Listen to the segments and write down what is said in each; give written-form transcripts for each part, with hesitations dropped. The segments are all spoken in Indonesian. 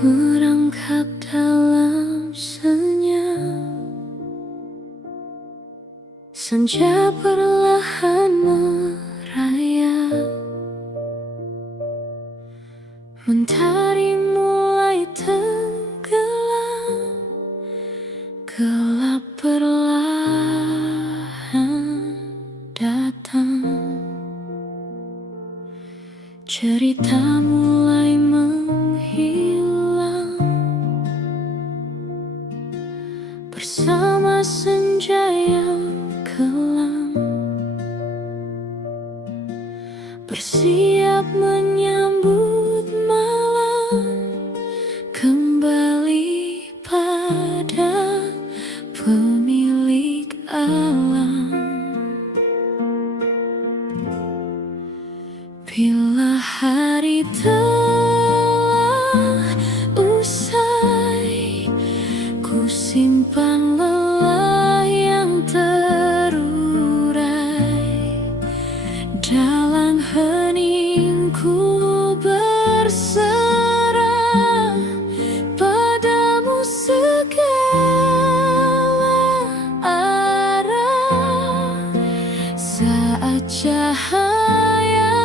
Merangkap dalam senyap, senja perlahan merayap, mentari mulai tenggelam, gelap perlahan datang, cerita mulai menghilang bersama senja yang kelam, bersiap menyambut malam, kembali pada pemilik alam. Bila hari telah usai, ku simpan lelah yang terurai, dalam heningku berserah padamu segala arah. Saat cahaya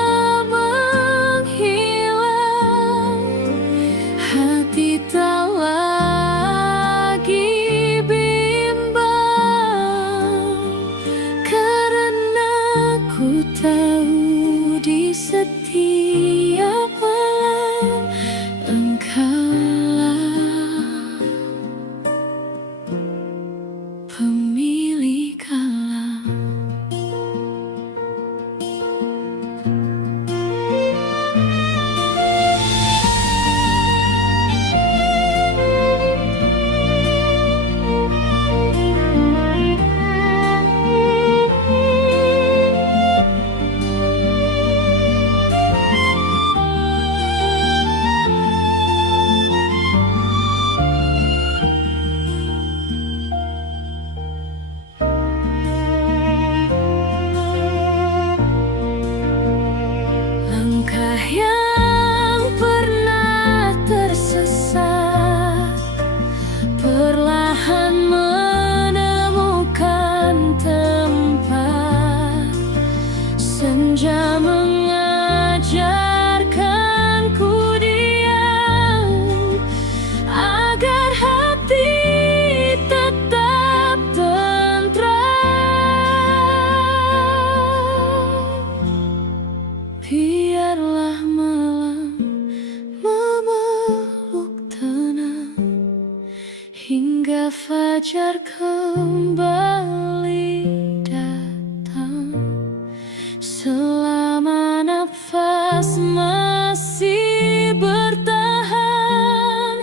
menghilang, hati tak lagi bimbang, karena ku tahu di setiap malam engkaulah pemilik alam. Langkah yang pernah tersesat perlahan menemukan tempat, senja mengajarkanku diam agar hati tetap tentram. Biarlah malam memeluk tenang hingga fajar kembali datang. Selama nafas masih bertahan,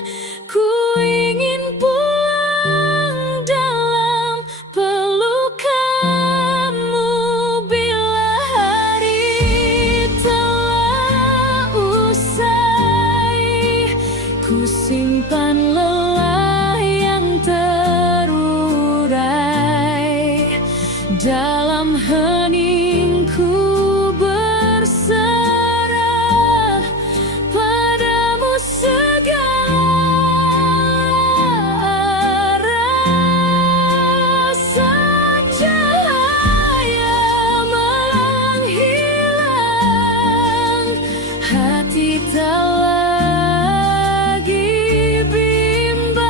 ku ingin pulang dalam pelukanmu. Bila hari telah usai, ku simpan lelah yang terurai, dalam heningku berserah padamu segala arah. Saat cahaya menghilang, hati tak lagi bimbang,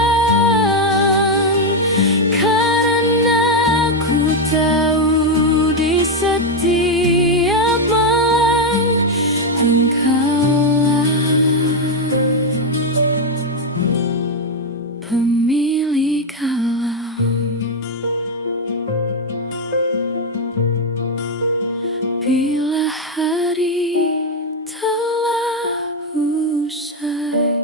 karena ku tahu di setiap malam engkaulah pemilik alam. Bila hari telah usai,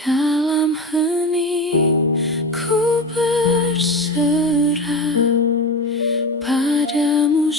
dalam hening ku berserah padamu.